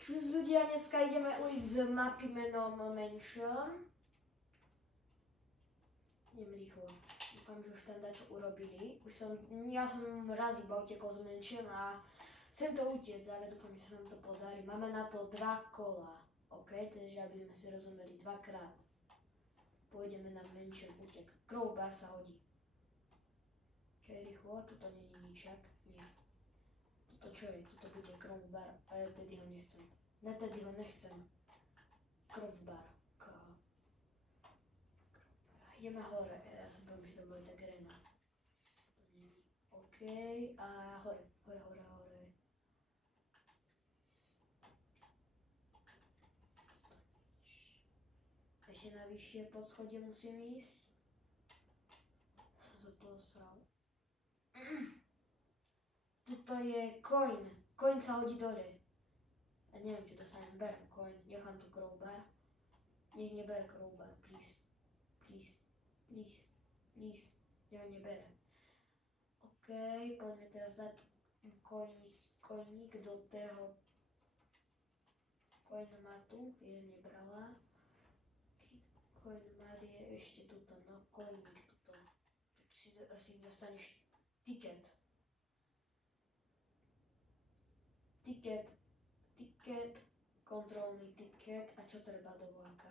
Čus ľudia, dneska ideme ujsť z mapy menom Mansion. Idem rýchlo. Dúfam, že už tam dačo urobili. Ja som raz iba utekol z Mansion a chcem to utiec, ale dúfam, že sa nám to podarí. Máme na to 2 kola. OK, takže aby sme si rozumeli, 2-krát. Pôjdeme na Mansion utek. Crowbar sa hodí. OK, rýchlo, tuto nie je ničak. Nie. Toto čo je? Toto bude crowbar, a ja tedy ho nechcem. Ne, tedy ho nechcem. Crowbar. Ideme hore, ja sa bojím, že to bude tak arena. OK, a hore. Ešte na vyššie poschodie musím ísť. Som sa posral. Tuto je coin. Coin sa hodí dole. Ja neviem, či dostanem. Berem coin. Nechám tu crowbar. Nech neber crowbar, please. Please. Ja ho neberem. OK, poďme teraz dať coiník do toho coinomatu. Je nebrala. Coinomat je ešte tuto. No, coiník tuto. Tu si asi dostaneš ticket, kontrolný ticket. A čo treba do vláka?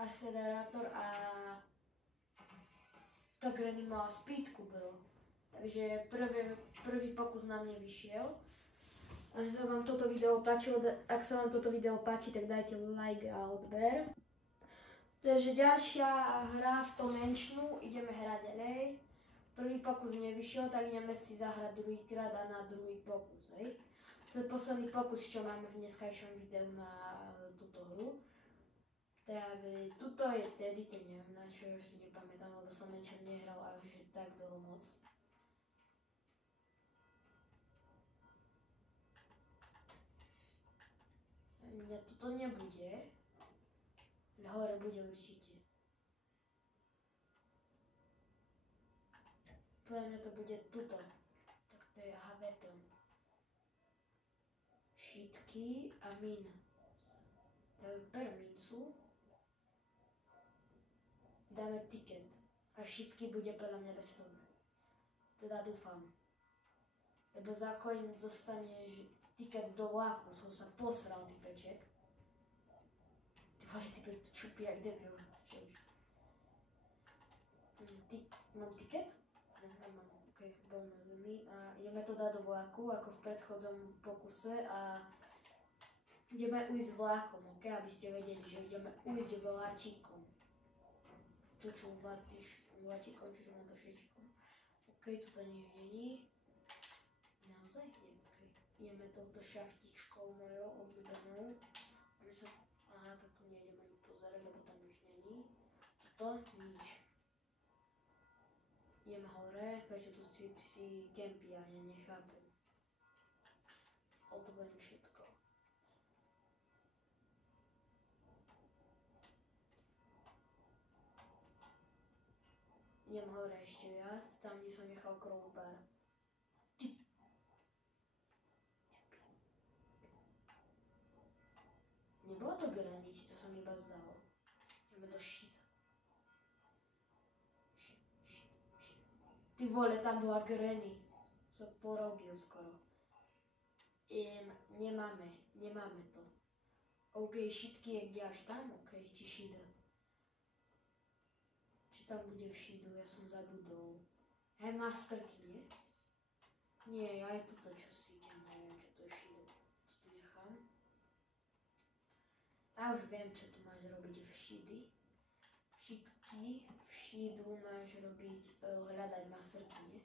Akcelerátor a tak Granny mala speedku, bro. Takže prvý pokus na mne vyšiel. Ak sa vám toto video páči, tak dajte like a odber. Takže ďalšia hra v tom Mansionu, ideme hrať ďalej. Prvý pokus nevyšiel, tak ideme si zahrať druhýkrát a na druhý pokus, hej. To je posledný pokus, čo máme v dneskajšom videu na túto hru. Tak tuto je tedy, neviem, na čo ja si nepamätám, lebo som Mansion nehral až tak dlho moc. Mňa tuto nebude. Hore bude určite. Podľa mňa to bude tuto. Tak to je weapon. Šítky a min. Tak per mincu. Dáme ticket. A šítky bude podľa mňa dať dobre. Teda dúfam. Lebo za coin zostaneš ticket do vláku. Som sa posral, typeček. Ty čupí jak debil. Mám ticket? Nemám. OK, bol na zemi. A ideme to dať do vláku, ako v predchodzom pokuse. A ideme ujsť vlákom, OK? Aby ste vedeli, že ideme ujsť vláčikom. Vláčikom, čiže motošičkom. OK, tuto nie. Naozaj? Nie, OK. Ideme touto šachtičkou mojou obľúbenou. Aha, tak tu nejdeme pozerať, lebo tam už není. Toto nič. Idem hore, prečo tu si kempia, ja nechápem. Odhovorím všetko. Idem hore ešte viac, tam kde som nechal crowbar. Nebolo to Granny, či to sa mi iba zdalo. Ideme do shit. Ty vole, tam bola Granny. Som porobil skoro. Nemáme to. OK, šitky je kde až tam? OK, či šida. Či tam bude v šidu, ja som zabudol. Hej, masterky, nie? Nie, aj toto čo si idem, neviem, čo to je šido. To tu nechám. A už viem, čo tu máš robiť v šidy. Šitky, v šidu máš robiť, hľadať masterky, nie?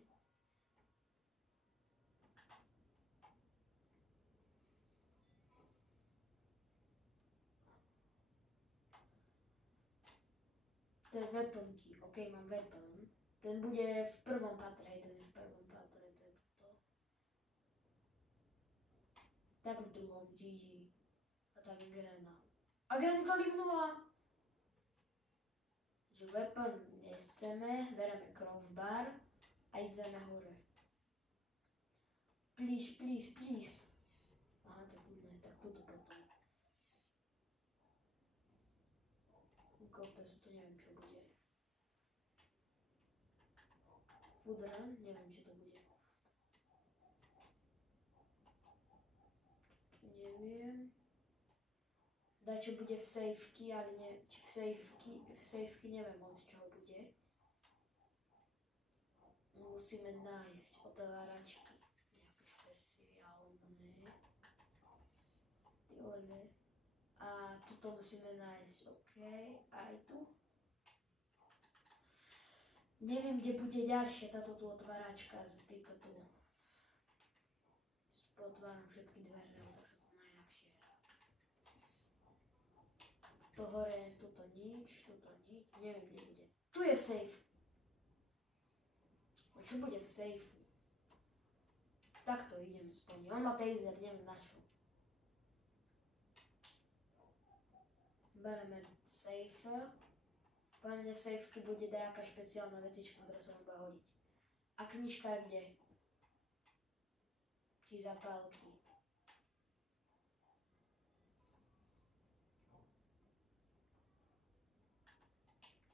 To je weaponky, OK, mám weapon. Ten bude v prvom patre, to je toto. Tak v druhom, GG. A tam je Grena. A Grena to livnula! Že weapon nechceme, bereme crowbar a ideme hore. please, please, please. Aha, tak ne, tak toto potom. Úkol testu, neviem čo bude. Food run, neviem čo to bude. Neviem. Daj čo bude v safeky, ale ne, či v safeky neviem od čoho bude. Musíme nájsť otváračky. Nejaké špeciálne. Ty ole. A tuto musíme nájsť, OK. Aj tu. Neviem, kde bude ďalšia táto tu otváračka z týchto tu. Otváram všetky dvere, tak sa to najľahšie. To hore, tuto nič, neviem, kde bude. Tu je safe. Čo bude v safeu? Takto idem splniť. On má taser, neviem na čo. Bereme safe. Podľa mňa v safeky bude nejaká špeciálna vecička, ktorá sa bude hodiť. A knižka je kde? Či zapálky.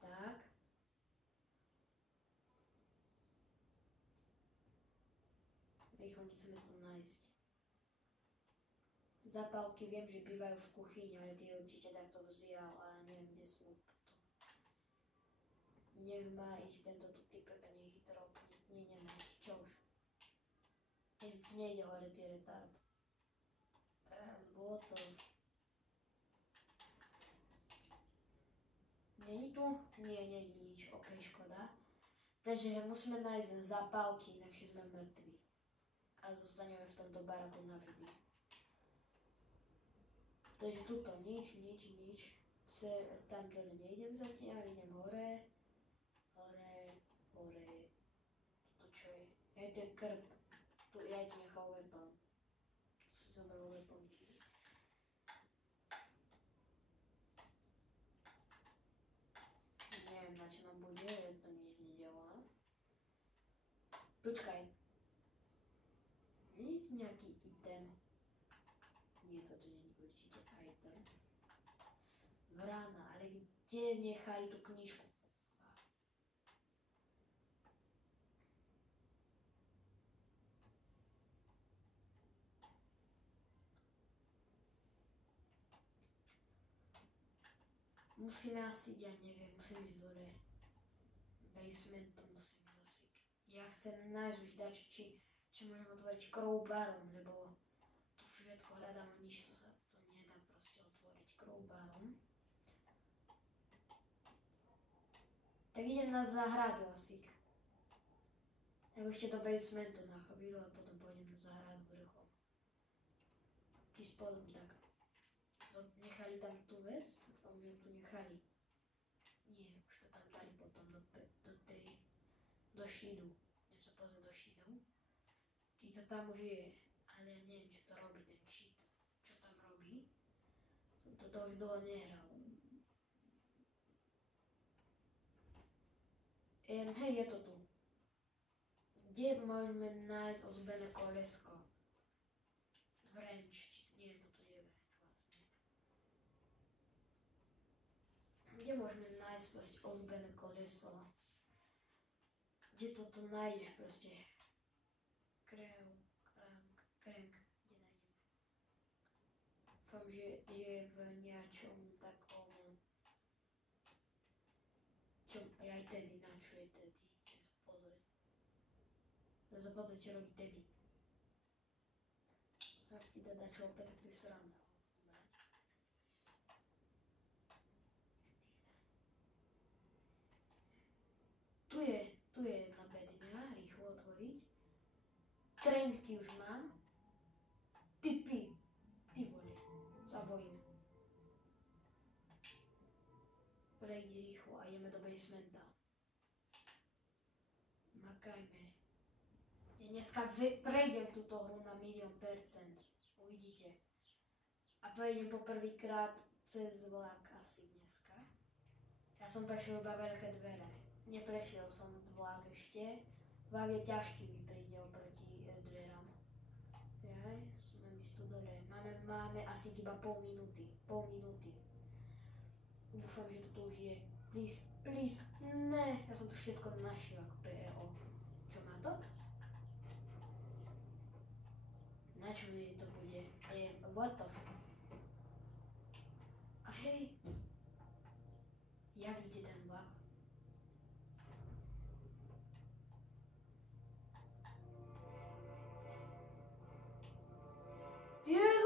Tak. Rýchlo musíme to nájsť. Zapálky viem, že bývajú v kuchyni, ale tie určite takto vzdial a neviem, kde sú potom. Nech má ich tento tu typek a nech ich dropne. Nie, nemá ich. Čo už? Tu nejde hore tie retard. Bolo to. Není tu? Nie, není nič. OK, škoda. Takže musíme nájsť zapálky, inakšie sme mŕtvi. A zostaneme v tomto baraku navždy. Takže tuto nič. Tam dole nejdem zatiaľ, idem hore. Toto čo je? Ja ten krb. Tu ja ti nechal weapon. Tu si zobral weaponky. Neviem na čo nám bude, to nič nedelá. Počkaj. Je tu nejaký item? Nie, toto nie je určite item. Vrána, ale kde nechali tú knižku? Musíme asi, ja neviem, musím ísť dole. Basementu musím ísť asi. Ja chcem nájsť už dať, či môžem otvoriť crowbarom, lebo tu všetko hľadám a nič to sa to nedá proste otvoriť crowbarom. Tak idem na záhradu asi. Nebo ešte do basementu na chvíľu a potom pôjdem na záhradu vrchom. Ty spodom tak. Nechali tam tú vec? Dúfam, že tu nechali. Nie, už to tam dali potom do šidu. Idem sa pozrieť do šidu. Či to tam už je, ale ja neviem, čo to robí ten cheat. Čo tam robí? Som toto už dlho nehral. Hej, je to tu. Kde môžeme nájsť ozbené kolesko? Wrench. Nie, toto nie je wrench vlastne. Kde môžeme nájsť proste ozbené koleso? Kde toto nájdeš proste? Crank, kde nájdem? Dúfam, že je v niečom takom... Aj Teddy, na čo je Teddy? Chcem sa pozrieť. Chcem sa pozrieť, čo robí Teddy. Ak ti dá čo opäť, tak to je sranda. Tu je jedna bedňa, rýchlo otvoriť. Trendky už mám. Ty vole, sa bojím. Prejdi rýchlo a ideme do basementa. Makajme. Ja dneska prejdem túto hru na 1,000,000%. Uvidíte. A prejdem poprvýkrát cez vlak asi dneska. Ja som prešiel iba veľké dvere. Neprešiel som vlak ešte. Vlak je ťažký, mi príde oproti dverám. máme asi iba pol minúty. Dúfam, že toto už je. Please. Ne, ja som tu všetko našiel ako PRO. Čo má to? Na čo to bude? What the fuck? A hej. Jak ide ten vlak?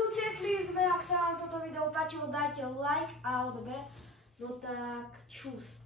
Utekli sme, ak sa vám toto video páčilo, dajte like a odber. No tak čus.